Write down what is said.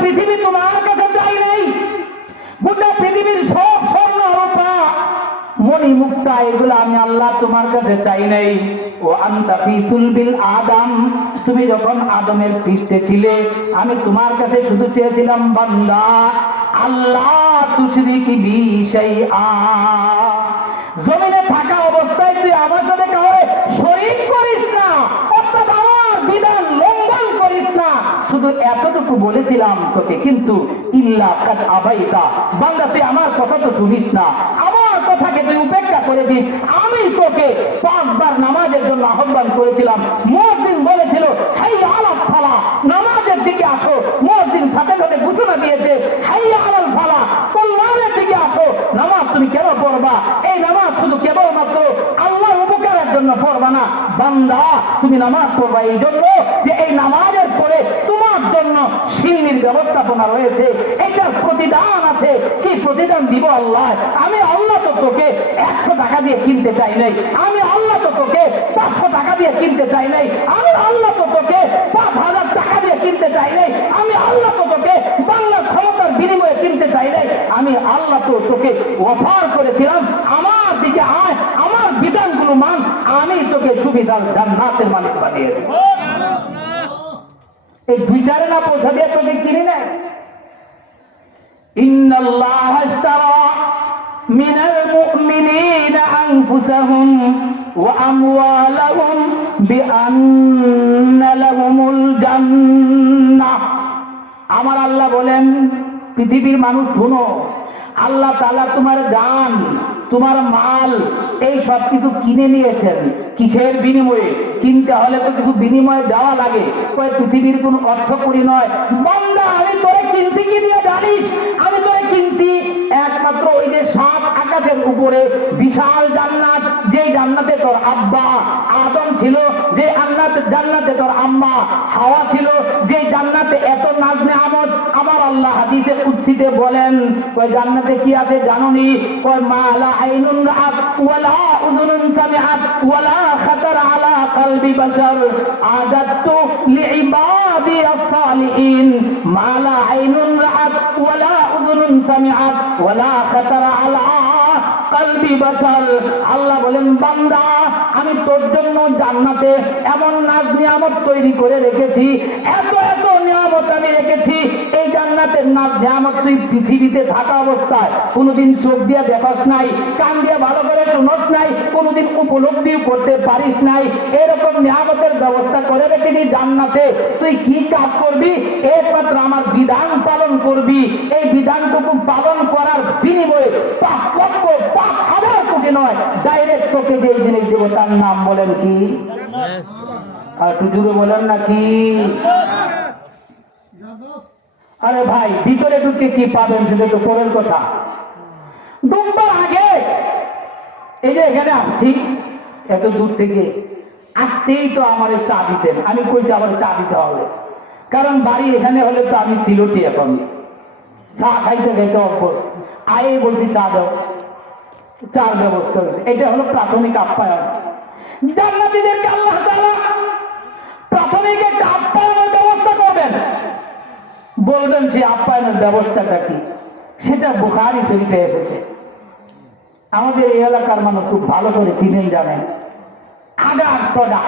পৃথিবী তোমার কাছে চাই নাই, গোটা পৃথিবীর সব স্বর্ণ রূপা মণি মুক্তা এগুলো আমি আল্লাহ তোমার কাছে চাই নাই। ও আনতা ফি সুলবিল আদম, তুমি যখন আদমের পৃষ্ঠে ছিলে আমি তোমার কাছে শুধু চেয়েছিলাম বান্দা আল্লাহ তুশরিকি বি শাইআ, জমিনে থাকা অবস্থায় তুই আমার সাথে কাউকে শরীক করিস না, অর্থাৎ আমার বিধান লঙ্ঘন করিস না, শুধু এতটুকু বলেছিলাম তোকে। কিন্তু ইল্লা কাদ আবাইতা, বান্দা তুই আমার কথা তো শুনিস না, আমার কথাকে তুই উপেক্ষা করেছিস। আমি তোকে 5 বার নামাজের জন্য আহ্বান করেছিলাম, মুয়াজ্জিন বলেছিল হাইয়া আলাস সালাহ, নামাজের দিকে আসো, মুয়াজ্জিন সাথে সাথে ঘোষণা দিয়েছে হাইয়া আলাল ফালাহ, কল্যাণের দিকে আসো। নামাজ তুমি কেন পড়বা? এই নামাজ শুধু কেবলমাত্র আল্লাহর উপকারের জন্য পড়বা না, বান্দা তুমি নামাজ পড়বা এই জন্য যে এই নামাজের পরে তোমার জন্য সিন্নির ব্যবস্থাপনা রয়েছে, এটার প্রতিদান আছে। কি প্রতিদান দিব আল্লাহ? আমি আল্লাহ তো তোকে 100 টাকা দিয়ে কিনতে চাই নাই, আমি আল্লাহ তো তোকে 500 টাকা দিয়ে কিনতে চাই নাই, আমি আল্লাহ তো তোকে 5000 টাকা দিয়ে কিনতে চাই নাই, আমি আল্লাহ তো তোকে বাংলার ক্ষমতার বিনিময়ে কিনতে চাই নাই, আমি আল্লাহ তো তোকে অফার করেছিলাম আমার দিকে আয়, আমার বিধানগুলো মান, আমি তোকে সুবিশাল জান্নাতের মালিক বানিয়ে দেব। এই 2-4 না পয়সা দিয়ে তোকে কিনে নেয়। ইন্নাল্লাহ আশতারা মিনাল মুমিনিনা আনফুসাহুম ওয়া আমওয়ালাহুম বিআন্না লাহুমুল জান্নাহ। আমার আল্লাহ বলেন, পৃথিবীর মানুষ শুনো, আল্লাহ তাআলা তোমার জান, তোমার মাল, এই সব কিছু কিনে নিয়েছেন। কিসের বিনিময়ে? কিনতে হলে তো কিছু বিনিময় দেওয়া লাগে। পৃথিবীর কোন অর্থ করি নয়। বান্দা আমি তোরে কিনছি কি দিয়ে জানিস? আমি তোরে কিনছি একমাত্র ওই যে 7 আকাশের উপরে বিশাল জান্নাত, যেই জান্নাতে তোর আব্বা আদম ছিল, যে জান্নাতে তোর আম্মা হাওয়া ছিল, যে জান্নাতে এত নাজ নেয়ামত। আমার আল্লাহ হাদিসে কুদসিতে বলেন, ওই জান্নাতে কি আছে জানোনি? ওই মা লা আইনুন রাআত ওয়ালা উযুনুন সামিআত ওয়ালা খাতার আলা কলবি বাশার আদাতু লিইবাদি আস-সালিহিন, মা লা আইনুন রাআত ওয়ালা উযুনুন সামিআত ওয়ালা খাতার আলা কলবি বাশার। আল্লাহ বলেন, বান্দা আমি তোর জন্য জান্নাতে এমন নাজ নিয়ামত তৈরি করে রেখেছি, এত এত নিয়ামত আমি রেখেছি। এই জান্নাতের নাজ নিয়ামত তুই পৃথিবীতে থাকা অবস্থায় কোনোদিন চোখ দিয়ে দেখস নাই, কান দিয়ে ভালো করে শুনস নাই, কোনোদিন উপলব্ধি করতে পারিস নাই। এরকম নিয়ামতের ব্যবস্থা করে রেখেছি জান্নাতে। তুই কি কাজ করবি? একমাত্র আমার বিধান পালন করবি। এই বিধানটুকু পালন করার বিনিময়ে 5 লক্ষ 5,000 কোটি নয়, ডাইরেক্ট তোকে যে জিনিস দেবো তার নাম বলেন কি? আর একটু জুড়ে বলেন না কি? আরে ভাই, ভিতরে ঢুকে কি পাবেন সেটা তো পরের কথা। ডুববার আগে এই যে এখানে আসছি, এত দূর থেকে আসতেই তো আমার চা দিতেন। আমি কইছি আমার চা দিতে হবে, কারণ বাড়ি এখানে হলে তো আমি সিলটি, এখন চা খাইতে খাইতে অভ্যস্ত। আয়ে বলছি চা দাও, চার ব্যবস্থা হয়েছে। এটা হলো প্রাথমিক আপ্যায়ন। জান্নাতীদেরকে আল্লাহ তাআলা প্রাথমিক একটা আপ্যায়নের ব্যবস্থা করবেন। বলবেন যে আপ্যায়নের ব্যবস্থাটা কি? সেটা বুখারী শরীফে এসেছে। আমাদের এই এলাকার মানুষ খুব ভালো করে চিনেন, জানেন। Agar soda,